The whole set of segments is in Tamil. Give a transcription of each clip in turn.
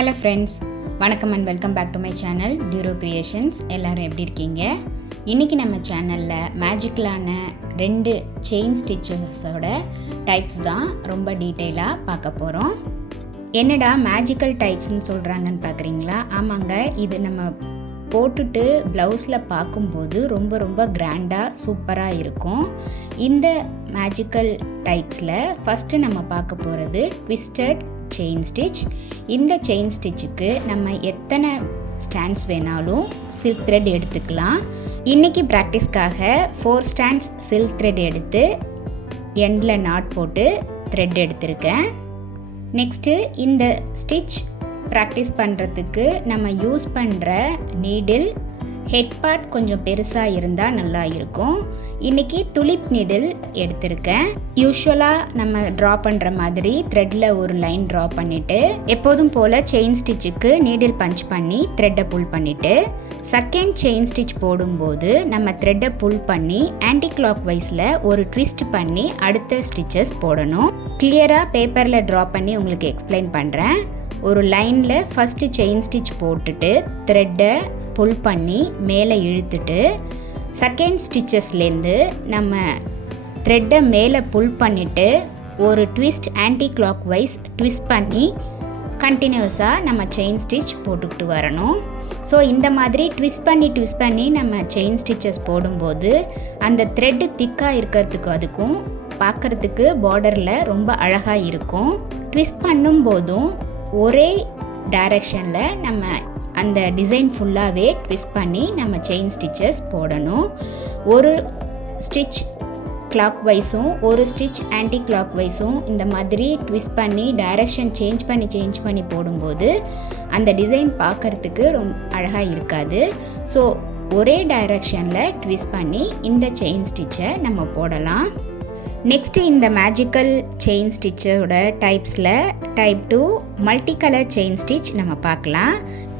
ஹலோ ஃப்ரெண்ட்ஸ், வணக்கம் and welcome back to my channel டியூரோ கிரியேஷன்ஸ். எல்லோரும் எப்படி இருக்கீங்க? இன்றைக்கி நம்ம சேனலில் மேஜிக்கலான 2 செயின் ஸ்டிச்சஸோட டைப்ஸ் தான் ரொம்ப டீட்டெயிலாக பார்க்க போகிறோம். என்னடா மேஜிக்கல் டைப்ஸ்னு சொல்கிறாங்கன்னு பார்க்குறீங்களா? ஆமாங்க, இது நம்ம போட்டுட்டு ப்ளவுஸில் பார்க்கும்போது ரொம்ப ரொம்ப கிராண்டாக சூப்பராக இருக்கும். இந்த மேஜிக்கல் டைப்ஸில் ஃபஸ்ட்டு நம்ம பார்க்க போகிறது ட்விஸ்டட் செயின் ஸ்டிச். இந்த செயின் ஸ்டிச்சுக்கு நம்ம எத்தனை ஸ்டாண்ட்ஸ் வேணாலும் சில்க் த்ரெட் எடுத்துக்கலாம். இன்றைக்கி ப்ராக்டிஸ்க்காக 4 ஸ்டாண்ட்ஸ் சில்க் த்ரெட் எடுத்து எண்டில் நாட் போட்டு த்ரெட் எடுத்திருக்கேன். நெக்ஸ்ட்டு இந்த ஸ்டிச் ப்ராக்டிஸ் பண்ணுறதுக்கு நம்ம யூஸ் பண்ணுற நீடில் ஹெட் பார்ட் கொஞ்சம் பெருசாக இருந்தால் நல்லா இருக்கும். இன்றைக்கி துளிப் நீடில் எடுத்திருக்கேன். யூஸ்வலாக நம்ம ட்ரா பண்ணுற மாதிரி த்ரெட்டில் ஒரு லைன் ட்ரா பண்ணிவிட்டு எப்போதும் போல் செயின் ஸ்டிச்சுக்கு நீடில் பஞ்ச் பண்ணி த்ரெட்டை புல் பண்ணிவிட்டு செகண்ட் செயின் ஸ்டிச் போடும்போது நம்ம த்ரெட்டை புல் பண்ணி ஆன்டி கிளாக் வைஸில் ஒரு ட்விஸ்ட் பண்ணி அடுத்த ஸ்டிச்சஸ் போடணும். கிளியராக பேப்பரில் ட்ரா பண்ணி உங்களுக்கு எக்ஸ்பிளைன் பண்ணுறேன். ஒரு லைனில் ஃபஸ்ட்டு செயின் ஸ்டிச் போட்டுட்டு த்ரெட்டை புல் பண்ணி மேலே இழுத்துட்டு செகண்ட் ஸ்டிச்சஸ்லேருந்து நம்ம த்ரெட்டை மேலே புல் பண்ணிவிட்டு ஒரு twist anti clockwise twist பண்ணி கண்டினியூஸாக நம்ம செயின் ஸ்டிச் போட்டுக்கிட்டு வரணும். ஸோ இந்த மாதிரி ட்விஸ்ட் பண்ணி நம்ம செயின் ஸ்டிச்சஸ் போடும்போது அந்த த்ரெட்டு திக்காக இருக்கிறதுக்கு அதுக்கும் பார்க்குறதுக்கு பார்டரில் ரொம்ப அழகாக இருக்கும். ட்விஸ்ட் பண்ணும்போதும் ஒரே டைரெக்ஷனில் நம்ம அந்த டிசைன் ஃபுல்லாகவே ட்விஸ்ட் பண்ணி நம்ம செயின் ஸ்டிச்சஸ் போடணும். ஒரு ஸ்டிச் கிளாக் வைஸும் ஒரு ஸ்டிச் ஆன்டி கிளாக் வைஸும் இந்த மாதிரி ட்விஸ்ட் பண்ணி டைரெக்ஷன் சேஞ்ச் பண்ணி போடும்போது அந்த டிசைன் பார்க்குறதுக்கு ரொம்ப அழகாக இருக்காது. ஸோ ஒரே டைரெக்ஷனில் ட்விஸ்ட் பண்ணி இந்த செயின் ஸ்டிச்சை நம்ம போடலாம். நெக்ஸ்ட்டு இந்த மேஜிக்கல் செயின் ஸ்டிச்சோட டைப்ஸில் type 2 multi colour chain stitch நம்ம பார்க்கலாம்.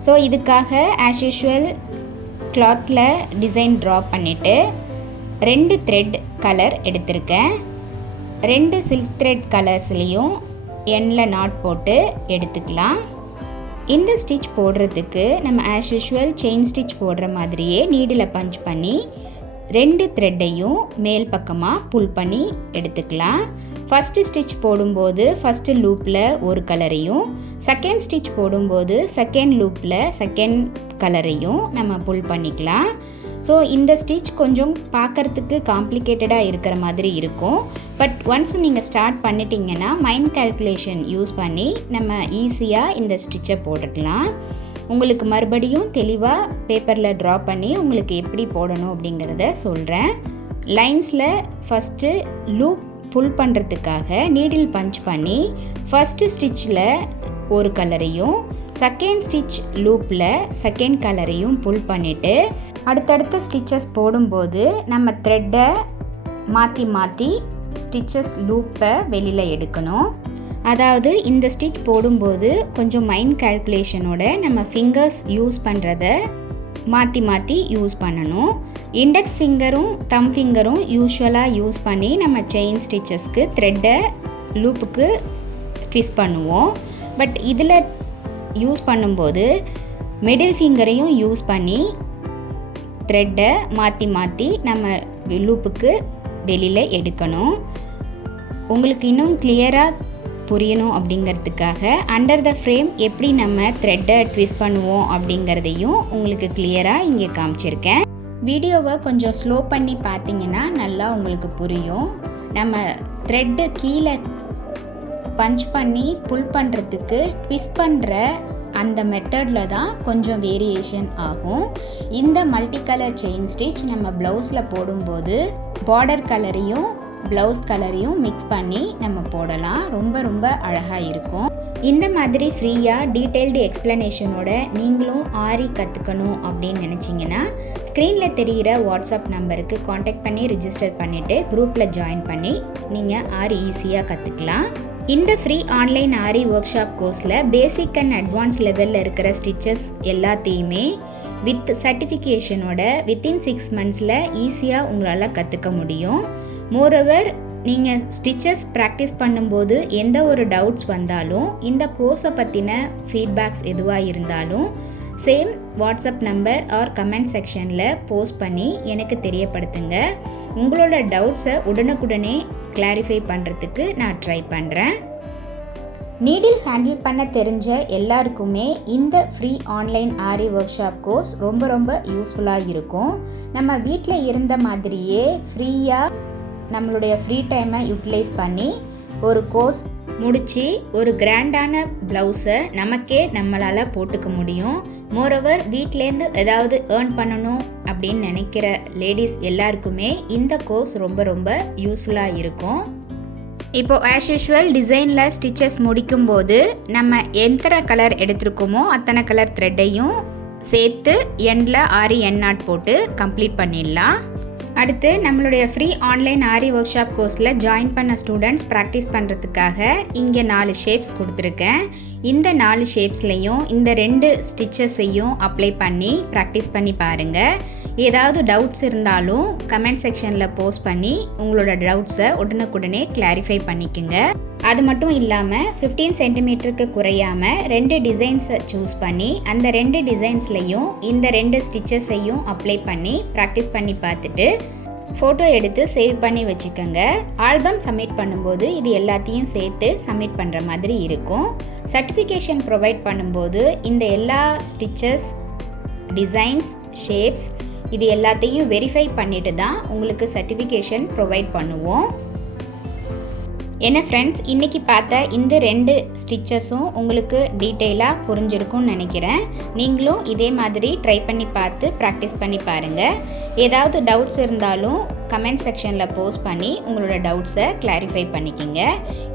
ஸோ இதுக்காக ஆஸ் யூஷுவல் கிளாத்தில் டிசைன் ட்ரா பண்ணிவிட்டு 2 த்ரெட் கலர் எடுத்திருக்கேன். 2 சில்க் த்ரெட் கலர்ஸ்லேயும் எண்ணில் நாட் போட்டு எடுத்துக்கலாம். இந்த ஸ்டிச் போடுறதுக்கு நம்ம ஆஸ் யூஷுவல் செயின் ஸ்டிச் போடுற மாதிரியே நீடில் பஞ்ச் பண்ணி 2 த்ரெட்டையும் மேல் பக்கமாக புல் பண்ணி எடுத்துக்கலாம். ஃபஸ்ட்டு ஸ்டிச் போடும்போது ஃபஸ்ட்டு லூப்பில் ஒரு கலரையும் செகண்ட் ஸ்டிச் போடும்போது செகண்ட் லூப்பில் செகண்ட் கலரையும் நம்ம புல் பண்ணிக்கலாம். ஸோ இந்த ஸ்டிச் கொஞ்சம் பார்க்குறதுக்கு காம்ப்ளிகேட்டடாக இருக்கிற மாதிரி இருக்கும். பட் ஒன்ஸ் நீங்கள் ஸ்டார்ட் பண்ணிட்டீங்கன்னா மைண்ட் கால்குலேஷன் யூஸ் பண்ணி நம்ம ஈஸியாக இந்த ஸ்டிச்சை போட்டுக்கலாம். உங்களுக்கு மறுபடியும் தெளிவாக பேப்பரில் ட்ரா பண்ணி உங்களுக்கு எப்படி போடணும் அப்படிங்கிறத சொல்கிறேன். லைன்ஸில் ஃபஸ்ட்டு லூப் புல் பண்ணுறதுக்காக நீடில் பஞ்ச் பண்ணி ஃபஸ்ட்டு ஸ்டிச்சில் ஒரு கலரையும் செகண்ட் ஸ்டிச் லூப்பில் செகண்ட் கலரையும் புல் பண்ணிவிட்டு அடுத்தடுத்த ஸ்டிச்சஸ் போடும்போது நம்ம த்ரெட்டை மாற்றி ஸ்டிச்சஸ் லூப்பை வெளியில் எடுக்கணும். அதாவது இந்த ஸ்டிச் போடும்போது கொஞ்சம் மைண்ட் கால்குலேஷனோட நம்ம ஃபிங்கர்ஸ் யூஸ் பண்ணுறத மாற்றி யூஸ் பண்ணணும். இண்டெக்ஸ் ஃபிங்கரும் தம் ஃபிங்கரும் யூஸ்வலாக யூஸ் பண்ணி நம்ம செயின் ஸ்டிச்சஸ்க்கு த்ரெட்டை லூப்புக்கு ட்விஸ்ட் பண்ணுவோம். பட் இதில் யூஸ் பண்ணும்போது மிடில் ஃபிங்கரையும் யூஸ் பண்ணி த்ரெட்டை மாற்றி நம்ம லூப்புக்கு வெளியில் எடுக்கணும். உங்களுக்கு இன்னும் கிளியராக புரியணும் அப்படிங்கிறதுக்காக அண்டர் த ஃப்ரேம் எப்படி நம்ம த்ரெட்டை ட்விஸ்ட் பண்ணுவோம் அப்படிங்கிறதையும் உங்களுக்கு கிளியராக இங்கே காமிச்சிருக்கேன். வீடியோவை கொஞ்சம் ஸ்லோ பண்ணி பார்த்தீங்கன்னா நல்லா உங்களுக்கு புரியும். நம்ம த்ரெட்டு கீழே பஞ்ச் பண்ணி புல் பண்ணுறதுக்கு ட்விஸ்ட் பண்ணுற அந்த மெத்தடில் தான் கொஞ்சம் வேரியேஷன் ஆகும். இந்த மல்டி கலர் செயின் ஸ்டிச் நம்ம ப்ளவுஸில் போடும்போது பார்டர் கலரையும் ப்ளவுஸ் கலரையும் மிக்ஸ் பண்ணி நம்ம போடலாம். ரொம்ப ரொம்ப அழகாக இருக்கும். இந்த மாதிரி ஃப்ரீயாக டீட்டெயில்டு எக்ஸ்ப்ளனேஷனோட நீங்களும் ஆரி கற்றுக்கணும் அப்படின்னு நினச்சிங்கன்னா ஸ்க்ரீனில் தெரிகிற வாட்ஸ்அப் நம்பருக்கு காண்டாக்ட் பண்ணி ரிஜிஸ்டர் பண்ணிவிட்டு குரூப்பில் ஜாயின் பண்ணி நீங்கள் ஆரி ஈஸியாக கற்றுக்கலாம். இந்த ஃப்ரீ ஆன்லைன் ஆரி ஒர்க் ஷாப் கோர்ஸில் பேசிக் அண்ட் அட்வான்ஸ் லெவலில் இருக்கிற ஸ்டிச்சஸ் எல்லாத்தையுமே வித் சர்டிஃபிகேஷனோட வித்தின் 6 months ஈஸியாக உங்களால் கற்றுக்க முடியும். மோரோவர் நீங்கள் ஸ்டிச்சஸ் ப்ராக்டிஸ் பண்ணும்போது எந்த ஒரு டவுட்ஸ் வந்தாலும், இந்த கோர்ஸை பற்றின ஃபீட்பேக்ஸ் எதுவாக இருந்தாலும் same WhatsApp number or comment செக்ஷனில் போஸ்ட் பண்ணி எனக்கு தெரியப்படுத்துங்க. உங்களோட டவுட்ஸை உடனுக்குடனே கிளாரிஃபை பண்ணுறதுக்கு நான் ட்ரை பண்ணுறேன். நீடில் ஹேண்டில் பண்ண தெரிஞ்ச எல்லாருக்குமே இந்த ஃப்ரீ ஆன்லைன் ஆரி ஒர்க் ஷாப் கோர்ஸ் ரொம்ப ரொம்ப யூஸ்ஃபுல்லாக இருக்கும். நம்ம வீட்டில் இருந்த மாதிரியே ஃப்ரீயாக நம்மளுடைய ஃப்ரீ டைமை யூட்டிலைஸ் பண்ணி ஒரு கோர்ஸ் முடித்து ஒரு கிராண்டான ப்ளவுஸை நமக்கே நம்மளால் போட்டுக்க முடியும். மோரோவர் வீட்டிலேருந்து ஏதாவது ஏர்ன் பண்ணணும் அப்படின்னு நினைக்கிற லேடிஸ் எல்லாருக்குமே இந்த கோர்ஸ் ரொம்ப ரொம்ப யூஸ்ஃபுல்லாக இருக்கும். இப்போது ஆஸ் யூஷுவல் டிசைனில் ஸ்டிச்சஸ் முடிக்கும்போது நம்ம எத்தனை கலர் எடுத்துருக்கோமோ அத்தனை கலர் த்ரெட்டையும் சேர்த்து எண்டில் ஆரி எண் நாட் போட்டு கம்ப்ளீட் பண்ணிடலாம். அடுத்து நம்மளுடைய ஃப்ரீ ஆன்லைன் ஆரி ஒர்க் ஷாப் கோர்ஸில் ஜாயின் பண்ண ஸ்டூடெண்ட்ஸ் ப்ராக்டிஸ் பண்ணுறதுக்காக இங்கே 4 ஷேப்ஸ் கொடுத்துருக்கேன். இந்த 4 ஷேப்ஸ்லையும் இந்த 2 ஸ்டிச்சஸையும் அப்ளை பண்ணி ப்ராக்டிஸ் பண்ணி பாருங்கள். ஏதாவது டவுட்ஸ் இருந்தாலும் கமெண்ட் செக்ஷனில் போஸ்ட் பண்ணி உங்களோட டவுட்ஸை உடனுக்குடனே கிளாரிஃபை பண்ணிக்கோங்க. அது மட்டும் இல்லாமல் 15 சென்டிமீட்டருக்கு குறையாமல் 2 டிசைன்ஸை சூஸ் பண்ணி அந்த 2 டிசைன்ஸ்லையும் இந்த 2 ஸ்டிச்சஸையும் அப்ளை பண்ணி ப்ராக்டிஸ் பண்ணி பார்த்துட்டு ஃபோட்டோ எடுத்து சேவ் பண்ணி வச்சுக்கோங்க. ஆல்பம் சப்மிட் பண்ணும்போது இது எல்லாத்தையும் சேர்த்து சப்மிட் பண்ணுற மாதிரி இருக்கும். சர்டிஃபிகேஷன் ப்ரொவைட் பண்ணும்போது இந்த எல்லா ஸ்டிச்சஸ், டிசைன்ஸ், ஷேப்ஸ் இது எல்லாத்தையும் வெரிஃபை பண்ணிட்டு தான் உங்களுக்கு சர்டிஃபிகேஷன் ப்ரொவைட் பண்ணுவோம். என்ன ஃப்ரெண்ட்ஸ், இன்றைக்கி பார்த்த இந்த 2 ஸ்டிச்சஸும் உங்களுக்கு டீட்டெயிலாக புரிஞ்சிருக்கும்னு நினைக்கிறேன். நீங்களும் இதே மாதிரி ட்ரை பண்ணி பார்த்து ப்ராக்டிஸ் பண்ணி பாருங்கள். ஏதாவது டவுட்ஸ் இருந்தாலும் கமெண்ட் செக்ஷனில் போஸ்ட் பண்ணி உங்களோட டவுட்ஸை கிளாரிஃபை பண்ணிக்கிங்க.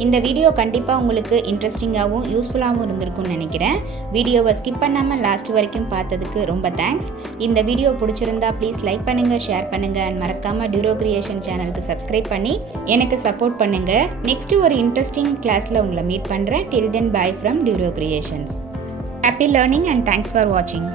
இந்த வீடியோ கண்டிப்பாக உங்களுக்கு இன்ட்ரெஸ்டிங்காகவும் யூஸ்ஃபுல்லாகவும் இருந்திருக்கும்னு நினைக்கிறேன். வீடியோவை ஸ்கிப் பண்ணாமல் லாஸ்ட் வரைக்கும் பார்த்ததுக்கு ரொம்ப தேங்க்ஸ். இந்த வீடியோ பிடிச்சிருந்தா ப்ளீஸ் லைக் பண்ணுங்கள், ஷேர் பண்ணுங்கள் அண்ட் மறக்காமல் டியூரோ கிரியேஷன் சேனலுக்கு சப்ஸ்கிரைப் பண்ணி எனக்கு சப்போர்ட் பண்ணுங்கள். நெக்ஸ்ட்டு ஒரு இன்ட்ரெஸ்டிங் கிளாஸில் உங்களை மீட் பண்ணுறேன். Till then bye from Duro creations. Happy learning and thanks for வாட்சிங்.